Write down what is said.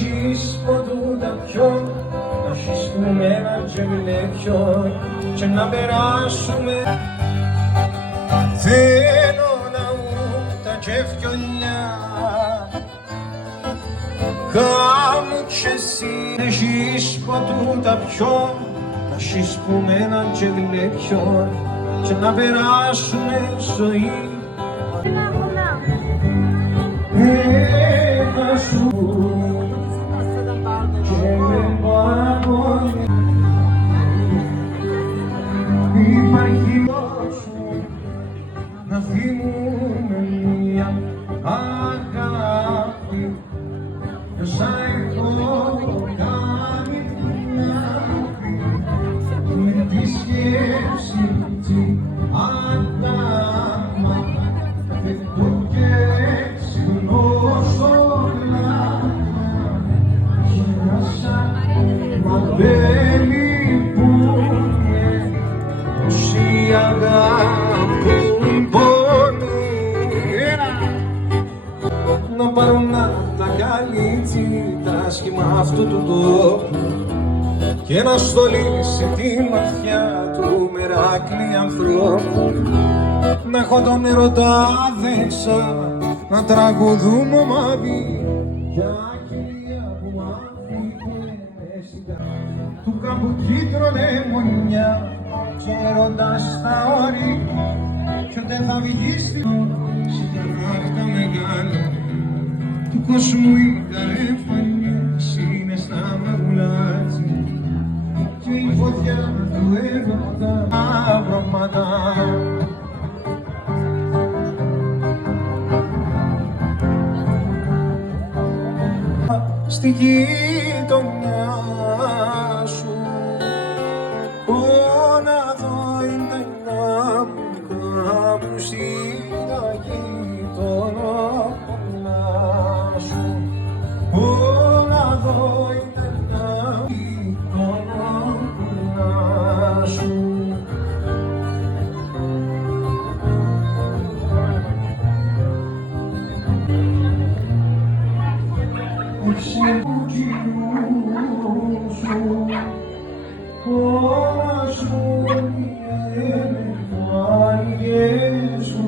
έχεις ποτού τα πιο, να έχεις πούμε ένα τζεγλέκιο και να περάσουμε. Θέλω να μου τα κεφκιολιά κάμου κι εσύ έχεις ποτού τα πιο, να έχεις πούμε ένα τζεγλέκιο και να περάσουμε ζωή. Θα σου και με παραπονεί υπάρχει σου να θυμούμε μια αγάπη σαν εγώ κάνει την άκρη με τη σκέψη τι αντάμα και το μπαίνει που είναι η αγάπη πόνου να πάρουν τα καλύτσι τα άσχημα αυτού του τόπου και να στολίσει τη ματιά του μεράκλη ανθρώπου, να έχω τον ερωτά δέξα να τραγουδούμε ομάδι για κυρία που του καμπουκίτρωνε μονιά και έρωτας τα όρη κι όταν θα βγει στην νύχτα μεγάλα του κόσμου οι καρέφανιες είναι στα μαγουλάζι και η φωτιά του έρωτα αβρωματά. Στη γειτονιά σου να δω είναι να μου κάπου στην γειτονιά σου να δω είναι να γειτονιά σου. Εσύ που κυλούσου όλα σου είναι το Άγιε σου